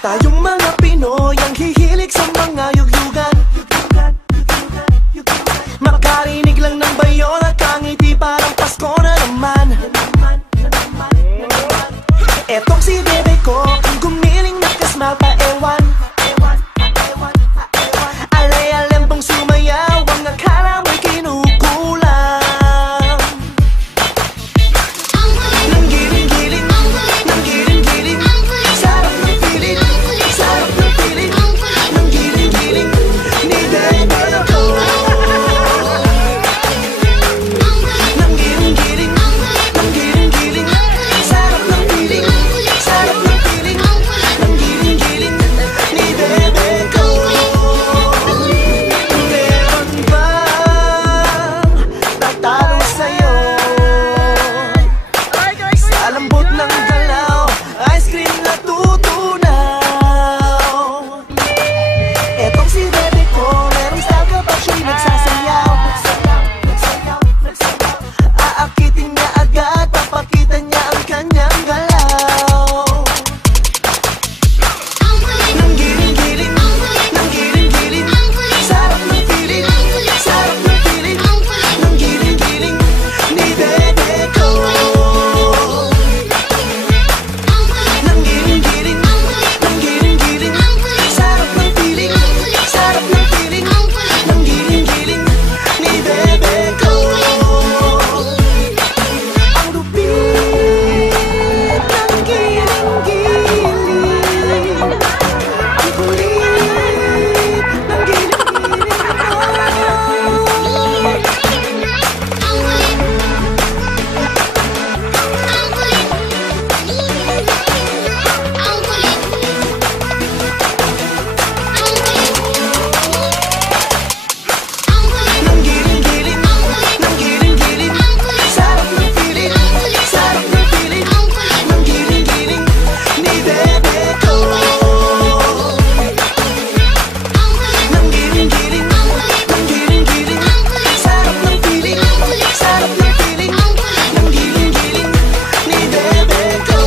Tayong mga Pinoy ang hihilig sa mga yugyugan. Makarinig lang ng bayon at kangiti parang Pasko na naman. Etong si bebe ko, ang gumiling nakasmile pa ewan. Alay-alem pang sumayaw, ang akala mo'y kinukulang. Nang giling-giling, nang giling-giling, sarap ng feeling, sarap ng feeling. Nang giling-giling, ni bebe ko. Nang giling-giling, nang giling-giling, sarap ng feeling, sarap ng feeling. Nang giling-giling, ni bebe ko. Meron bang tatalo sa'yo? Sa lambot ng galaw, ice cream na tutunaw. Etong si bebe ko, merong style kapag siya'y nagsasayaw. Aakitin niya agad, papakita niya ang kanyang galaw. Nang giling-giling, nang giling-giling, sarap ng feeling, sarap ng feeling. Nang giling-giling, ni bebe ko. Nang giling-giling, nang giling-giling, sarap ng feeling, sarap ng feeling. Nang giling-giling, ni bebe ko. Ang lupit ng giling-giling, ang kulit ng giling-giling Nang giling-giling, nang giling-giling, sarap ng feeling, sarap ng feeling. Nang giling-giling, ni bebe ko. Nang giling-giling, nang giling-giling, sarap ng feeling, sarap ng feeling. Nang giling-giling, ni bebe ko.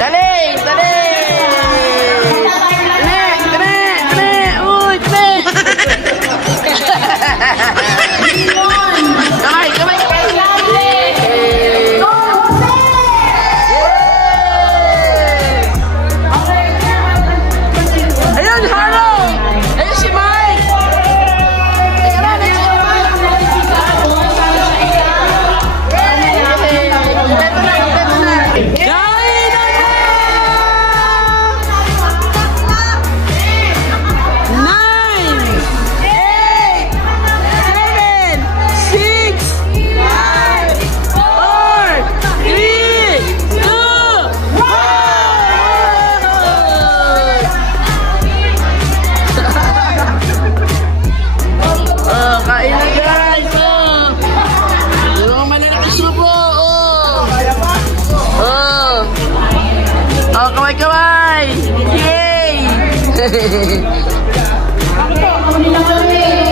Dali! Dali! Uy, dali! Kamay, kamay! Ayun, halo! Ayun si Mike! Teka na, si Mike! Kaway-kaway! Yay!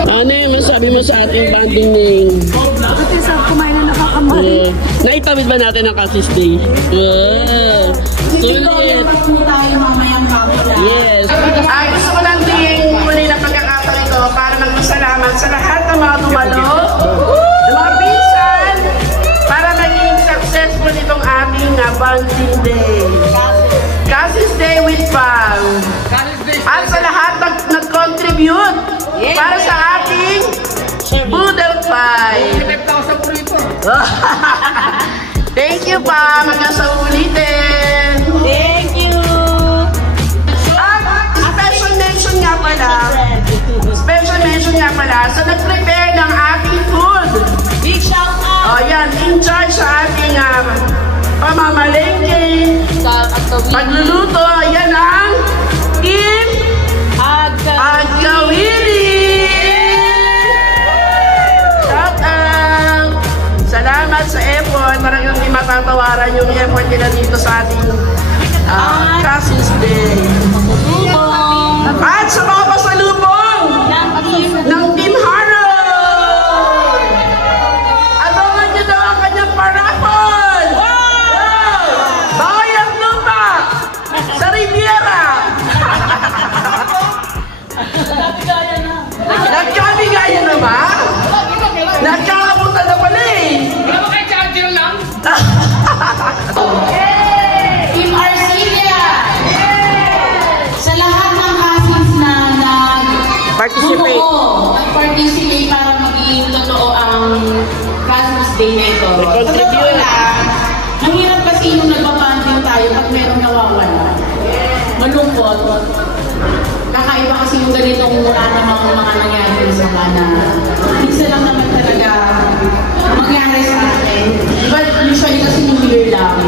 Ano yung masabi mo sa ating banding name? Kasi sa kumain na nakakamali. Naitawid ba natin ang Cassis Day? Wow! Sulit! Tayo mamayang kamila. Yes! Gusto ko lang din muli na pagkakataon ito para magpasalamat sa lahat ng mga dumalo, mga pinsan, para maging successful itong ating bonding day. Cassis Day with Pam. At sa lahat nag-contribute para sa ating Boodle Pie. Thank you, Pam. Hanggang sa ulitin. Thank you! Special mention nga pala sa nag-prepare ng ating food. Big shout out! O yan, in charge sa ating pamamalengke. Pagluluto, yan ang Team Agkawili! Shout out! Salamat sa effort. Talagang hindi matatawaran yung effort nila dito sa ating Cousins Day. At sa mga pasalubong ng Team Harold! Abangan nyo daw ang kanyang parapol! Bayang lupa! Sa Riviera! Nagkabigaya na ba? Nagkakapunta na pala eh! Team Arcelia! Sa lahat ng cousins na nag-participate para maging totoo ang Cousins Day na ito. Sa totoo lang, mahirap kasi yung nagbabanding tayo pag merong nawawala. Malungkot. Kakaiba kasi yung ganitong mula namang mga nangyari sa mga minsan lang naman talaga mangyari sa akin. But usually kasi New Year lang.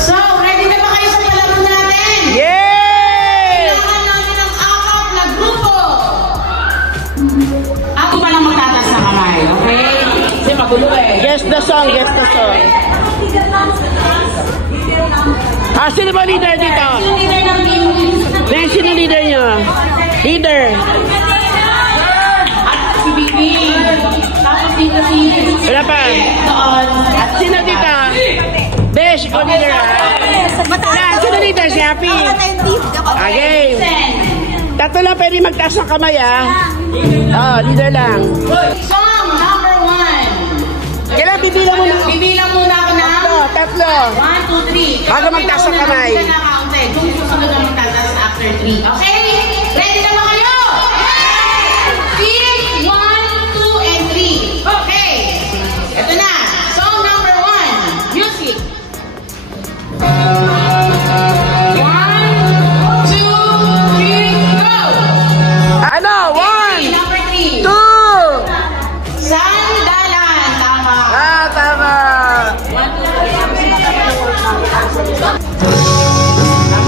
So, ready na ba kayo sa palaro natin? Yay! Kailangan natin ng apat na grupo. Ako pa lang magtatas na kamay, okay? Kasi magulo eh. Guess the song, guess the song. Sino ba leader dito? Sino leader ng team? Sino leader nyo? Leader. At si Bibi. Tapos dito si... Wala pa. At sino dito? Besh, o leader. Sino leader? Si Happy. Okay. Tatlo lang pwede magtaas ng kamay leader lang. Song number 1. Kailan bibilang mo na? Bibilang muna ako ng... Tatlo. 1, 2, 3. Bago magtaas ng kamay. Kung susunod na magtaas after 3. Okay? Ready na ba kayo? Team 1, 2, and 3. Okay. Ito na. Song number 1. Music. 1, 2, 3, go! Ano? 1, Number 3. 2. Sandalan. Tama. Tama. 1, 2, 3.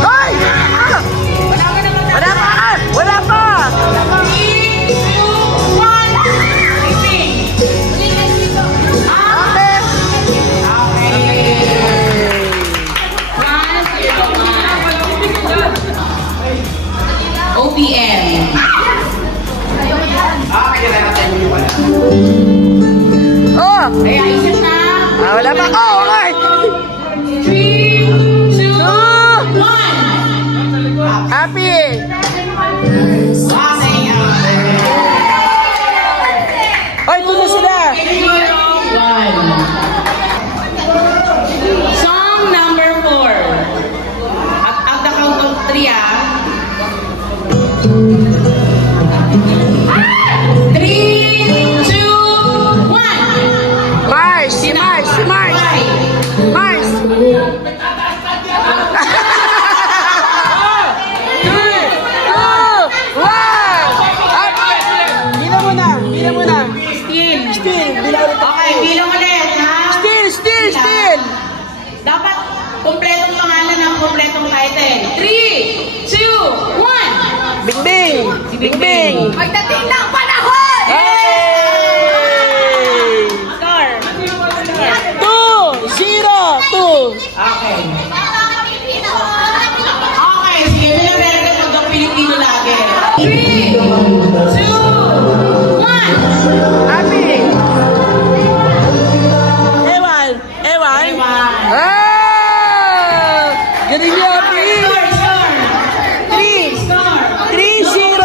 Ay! Wala pa! Wala pa! 3, 2, 1. OPM. Oh! Kaya isip na. Wala pa! Oh, okay! 3, 2, 1. Happy! Oy, ito na sila! 1. Song number 4. At the count of 3 3, 2, 1. Mars! Si Mars! Si Mars! Mars! 3, 2, 1! Bilang mo na! Bilang mo na! Still. Okay, bilang ulit, ha? Still! Dapat kompletong pangalan ng kompletong title. 3, 2, 1. Bingbing! Bingbing! Pagdating ng panahon! Hey! Score. 2-0-2! Okay. Okay, sige, bilang pag ang Pilipino lagi. 3, 2, 1. Happy! Ewan! Ewan! Ah! Galing niyo, Happy! Score. 3. Score. 3-0!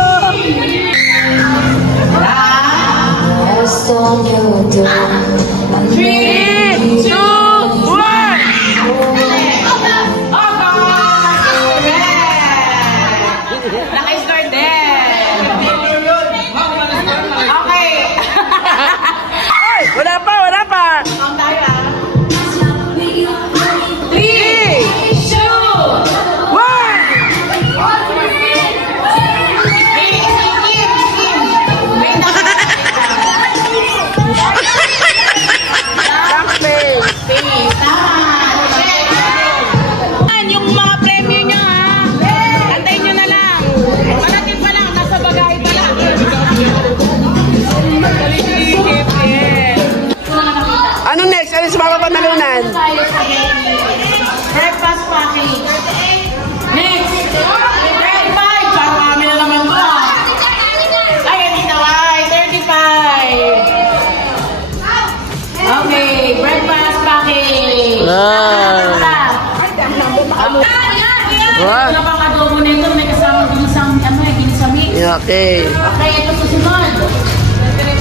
Wow. Ito pang adobo nito, may kasamang ginisang, ginisang mix. Okay. Okay, ito susunod.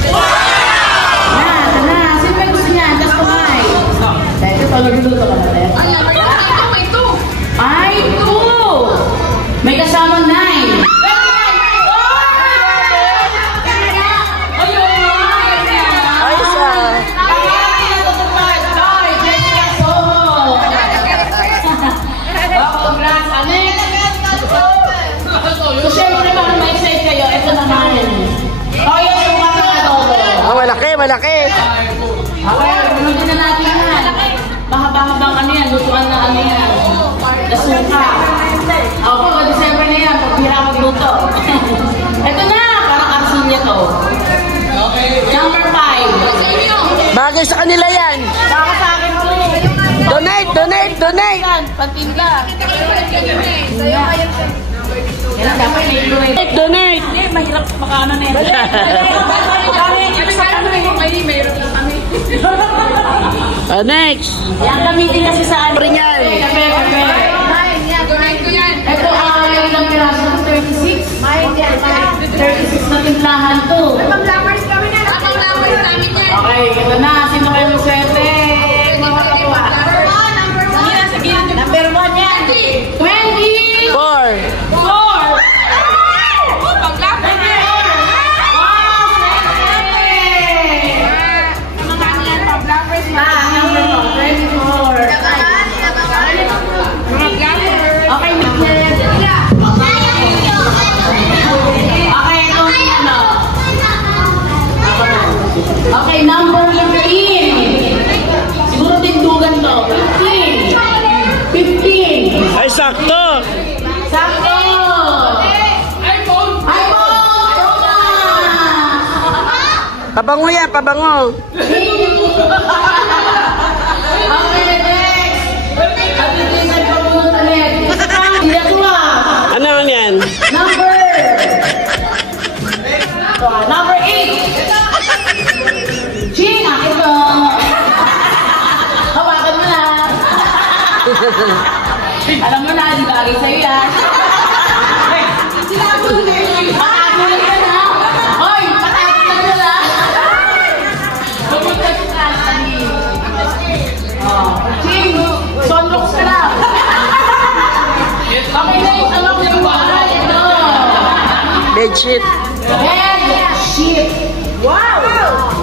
Ito na. Sino ba gusto niya? Tapos kamay. Ito, pag-luluto ka natin. Ay, ito! May kasamang 9. So, syempre, para ma-excite kayo, ito naman. Toyo yung mga adobo. Oh, malaki, malaki. Okay, lunutin na natin yan. Mahaba-habang ano yan, lutuan na ano yan. Nasuka. Okay, o December na yan, pagpira magluto. Ito na, parang arsilya to. Number 5. Bagay sa kanila yan. Baka sa akin to. Donate, donate, donate. Pantinda. Yan ang dapat na-iluway. Donate. Mahirap makaano na yan. Next. Yan gamitin kasi sa ano. Ringan. Kape. Ito ay ilang piraso? 36? 36 na timplahan to. Okay, ito na. Sino kayo magswerte? Number 1 yan. 20! 4. Okay, number 15. Siguro tindugan to. 15. Ay, sakto. Sakto. iPhone. Pabango yan, pabango. Okay, next. At hindi nagpabunot ulit. Hindi ako Ano yan? Number 8. Ching, akin to. Hawakan mo na. Alam mo na, di bagay sa'yo yan. Patagulan ka na. Hoy, patagulan ka na. Pumunta si Anthony. Ching, sonlocks ka na. Okay na yung talong ng bahay. Ito. Bedsheet. Bedsheet. Wow!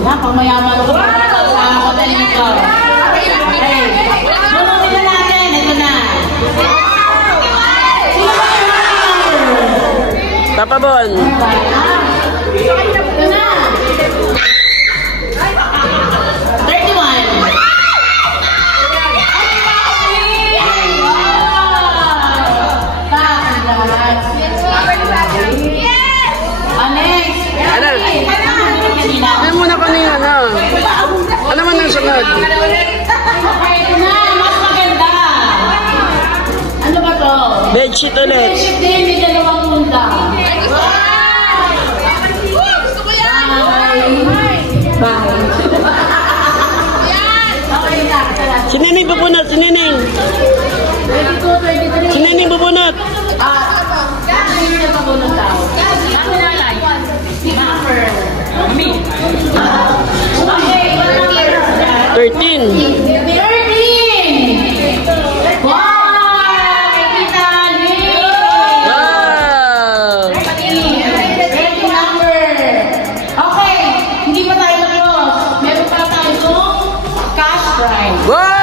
Yan, pangmayaman ko. Sa hotel nito. Okay. Lunutin na natin. Ito na. Sino ba yung number? Papabon. Ito na. 31. Ano? Ano muna kanina, no? Ano man ang sunod? Okay, ito na. Mas maganda. Ano ba to? Bedsheet ulit. Bedsheet din. May dalawang punta. Bye. Okay na. Si Neneng bubunot, si Neneng. 22, 23. Si Neneng bubunot. Hindi na pabunod tao. Ako na lang. Number. Mami. Okay. 13. 13! Wow! Kita Lee! Wow! 13 number. Okay. Hindi pa tayo tapos. Meron pa tayo cash prize. Wow!